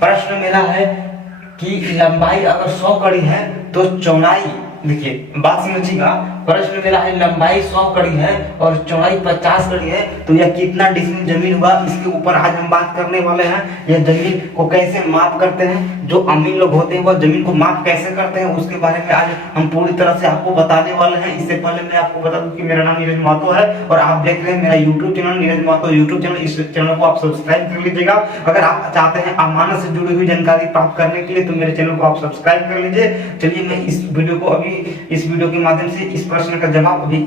प्रश्न मेरा है कि लंबाई अगर 100 कड़ी है तो चौड़ाई, देखिए बात समझिएगा, प्रश्न मेरा है लंबाई 100 कड़ी है और चौड़ाई 50 कड़ी है तो यह कितना डिसमिल जमीन हुआ, इसके ऊपर आज हम बात करने वाले हैं। यह जमीन को कैसे माप करते हैं, जो अमीन लोग होते हैं वह जमीन को माप कैसे करते हैं, उसके बारे में आज हम पूरी तरह से आपको बताने वाले हैं। इससे पहले मैं आपको बता दूं कि मेरा नाम नीरज महतो है और आप देख रहे हैं मेरा YouTube channel Neeraj Mahato YouTube channel. इस चैनल को आप सब्सक्राइब कर लीजिएगा। अगर आप चाहते हैं अमानत से जुड़ी हुई जानकारी प्राप्त करने के लिए तो मेरे चैनल को आप सब्सक्राइब कर लीजिए। चलिए मैं इस वीडियो को इस वीडियो के माध्यम से इस प्रश्न का जवाब अभी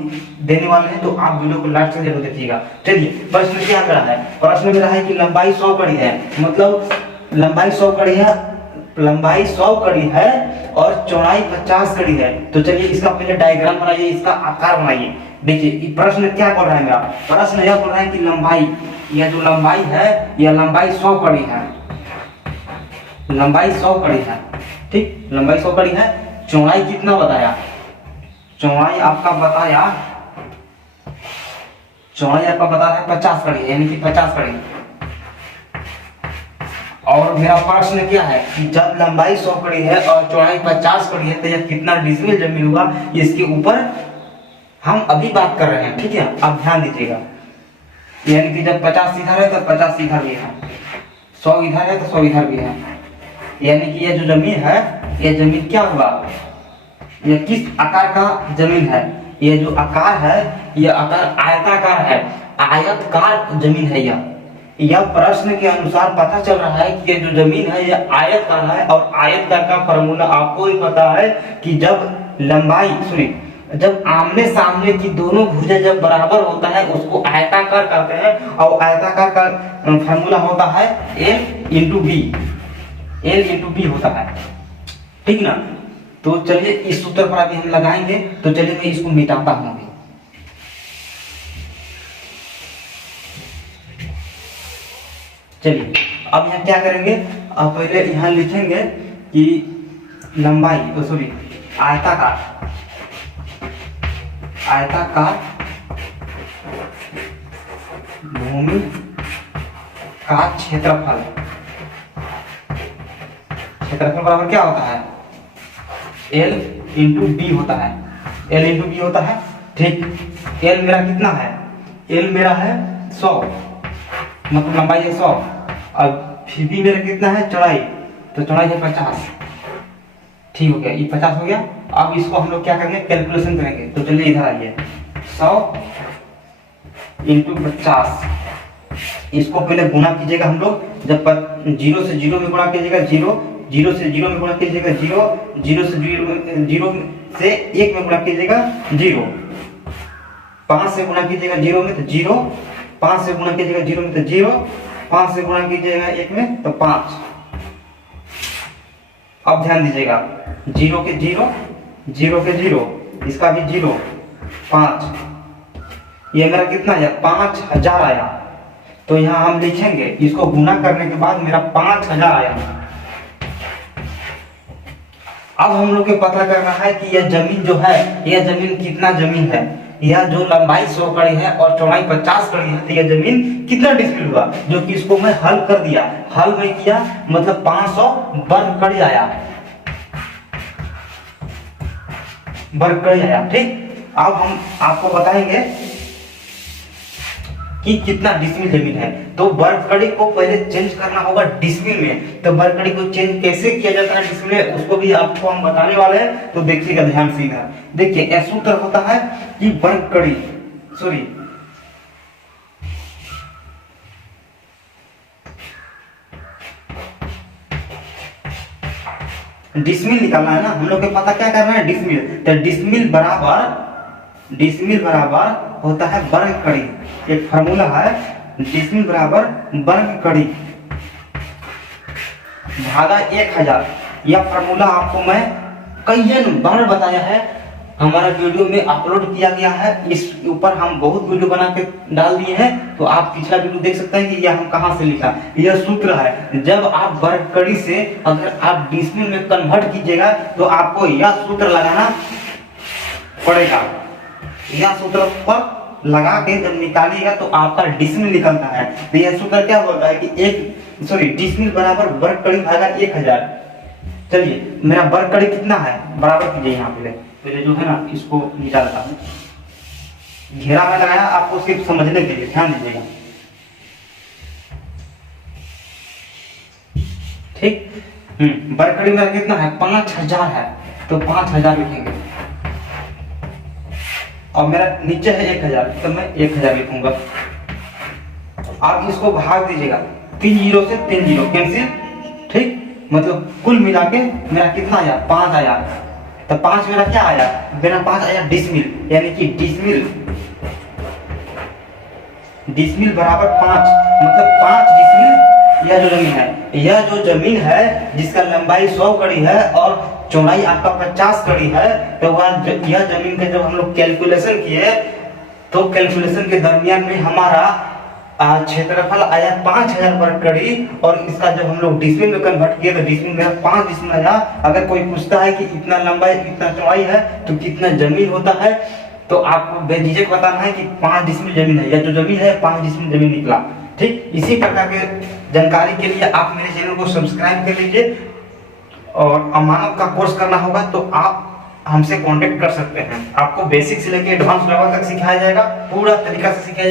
देने वाले हैं, तो आप वीडियो को लास्ट तक जरूर देखिएगा। चलिए प्रश्न क्या मेरा है, प्रश्न मेरा है कि लंबाई 100 कड़ी है, मतलब लंबाई 100 कड़ी है, लंबाई 100 कड़ी है और चौड़ाई 50 कड़ी है। तो चलिए इसका पहले डायग्राम बनाइए, इसका आकार बनाइए। देखिए प्रश्न क्या बोल रहा है मेरा, प्रश्न यह बोल रहा है कि लंबाई, यह जो लंबाई है यह लंबाई 100 कड़ी है, लंबाई 100 कड़ी है, ठीक, लंबाई 100 कड़ी है। चौड़ाई कितना बताया, चौड़ाई आपका बताया, चौड़ाई आपका बता रहा है 50 कड़ी, यानी कि 50 कड़ी। और मेरा प्रश्न क्या है कि जब लंबाई 100 कड़ी है और चौड़ाई 50 कड़ी है तो यह कितना डिसमिल जमीन हुआ, इसके ऊपर हम अभी बात कर रहे हैं, ठीक है। अब ध्यान दीजिएगा, यानी कि जब 50 इधर है तो 50 इधर भी है, 100 इधर है तो 100 इधर भी है, यानी कि यह जो जमीन है यह जमीन क्या हुआ, यह किस आकार का जमीन है, यह जो आकार है यह आकार आयताकार है, आयतकार जमीन है। यह प्रश्न के अनुसार पता चल रहा है कि ये जो जमीन है यह आयतकार है और आयतकार का फॉर्मूला आपको ही पता है कि जब लंबाई जब आमने सामने की दोनों भुजें जब बराबर होता है उसको आयताकार कहते हैं और आयताकार का फॉर्मूला होता है L इंटू बी होता है, ठीक ना। तो चलिए इस सूत्र पर अभी हम लगाएंगे, तो चलिए मैं इसको मिटाता हूं अभी। चलिए अब यहाँ क्या करेंगे, अब पहले यहाँ लिखेंगे कि लंबाई आयताकार भूमि का क्षेत्रफल बराबर क्या होता है, L इंटू बी होता है, L इंटू बी होता है, ठीक। L मेरा कितना है, L मेरा है 100, मतलब लंबाई है 100, और फिर बी मेरा कितना है, चौड़ाई, तो चौड़ाई है 50, ठीक हो गया, ये 50 हो गया। अब इसको हम लोग क्या करेंगे, कैलकुलेशन करेंगे। तो चलिए इधर आइए, 100 इंटू 50, इसको पहले गुणा कीजिएगा हम लोग, जब 0 से 0 में गुणा कीजिएगा 0, 0 से 0 में गुणा कीजिएगा 0, 0 से 0 से 1 में गुणा कीजिएगा 0, 5 से गुणा कीजिएगा 0 में तो 0, 5 से गुणा कीजिएगा 0 में तो 0, 5 से गुणा कीजिएगा 1 में तो 5। अब ध्यान दीजिएगा, 0 के 0, 0 के 0, इसका भी 0, 5, ये मेरा कितना है 5000 आया। तो यहाँ हम लिखेंगे, इसको गुना करने के बाद मेरा 5000 आया। अब हम लोग को पता करना है कि यह जमीन जो है, यह जमीन कितना जमीन है, यह जो लंबाई 100 कड़ी है और चौड़ाई 50 कड़ी है, तो यह जमीन कितना डिसमिल हुआ, जो कि इसको मैं हल कर दिया, हल में किया, मतलब 500 वर्ग कड़ी आया, वर्ग कड़ी आया, ठीक। अब हम आपको बताएंगे कि कितना डिसमिल जमीन है। तो वर्ग कड़ी को पहले चेंज करना होगा डिसमिल में, तो वर्ग कड़ी को चेंज कैसे किया जाता है डिसमिल में, उसको भी आपको हम बताने वाले हैं। तो देखिएगा ध्यान से इधर, देखिए यह सूत्र होता है कि वर्ग कड़ी डिसमिल निकालना है ना, हम लोग को पता क्या करना है, डिसमिल। तो डिसमिल बराबर होता है वर्ग कड़ी, एक फार्मूला है, डिसमिल बराबर वर्ग कड़ी भागा 1000। यह फार्मूला आपको मैं कई बार बताया है, हमारा वीडियो में अपलोड किया गया है, इस ऊपर हम बहुत वीडियो बना के डाल दिए हैं, तो आप पिछला वीडियो देख सकते हैं कि यह हम कहां से लिखा। यह सूत्र है, जब आप वर्ग कड़ी से अगर आप डिसमिल में कन्वर्ट कीजिएगा तो आपको यह सूत्र लगाना पड़ेगा। यह सूत्र पर लगा के जब निकालिएगा तो आपका डिसमिल निकलता है। तो यह सूत्र क्या बोलता है कि एक सॉरी डिसमिल बराबर वर्ग कड़ी भागा 1000। चलिए मेरा वर्ग कड़ी कितना है बराबर कीजिए, यहाँ पहले जो है ना इसको मिटा देता हूँ। घेरा में लगाया, आपको सिर्फ समझने के लिए ध्यान दीजिएगा, ठीक। वर्ग कड़ी मेरा कितना है 5000 है, तो 5000 लिखेंगे। और मेरा नीचे है 1000, तो मैं 1000 लिखूंगा। आप इसको भाग दीजिएगा, 3 जीरो से 3 जीरो कैंसिल, ठीक। मतलब कुल मिला के मेरा कितना आया 5 आया। तो 5 मेरा क्या आया, मेरा 5 आया डिसमिल, यानी कि डिसमिल बराबर 5, मतलब 5 डिसमिल यह जो जमीन है, यह जो जमीन है जिसका लंबाई 100 कड़ी है और चौड़ाई आपका 50 कड़ी है, तो वह यह जमीन के जब हम लोग कैलकुलेशन किए तो कैलकुलेशन के दरमियान में हमारा क्षेत्रफल आया 5000 वर्ग कड़ी। और इसका जब हम लोग डिसमिल में कन्वर्ट किए तो डिसमिल में 5 डिसमिल आया। अगर कोई पूछता है कि इतना लंबाई इतना चौड़ाई है तो कितना जमीन होता है, तो आपको बेझिझक बताना है कि 5 डिसमिल जमीन है, या जो जमीन है 5 डिसमिल जमीन निकला, ठीक। इसी प्रकार के जानकारी के लिए आप मेरे चैनल को सब्सक्राइब कर लीजिए। और अमानत का कोर्स करना होगा तो आप हमसे कांटेक्ट कर सकते हैं। आपको बेसिक से लेकर एडवांस लेवल तक सिखाया जाएगा, पूरा तरीका से सिखाया जाएगा।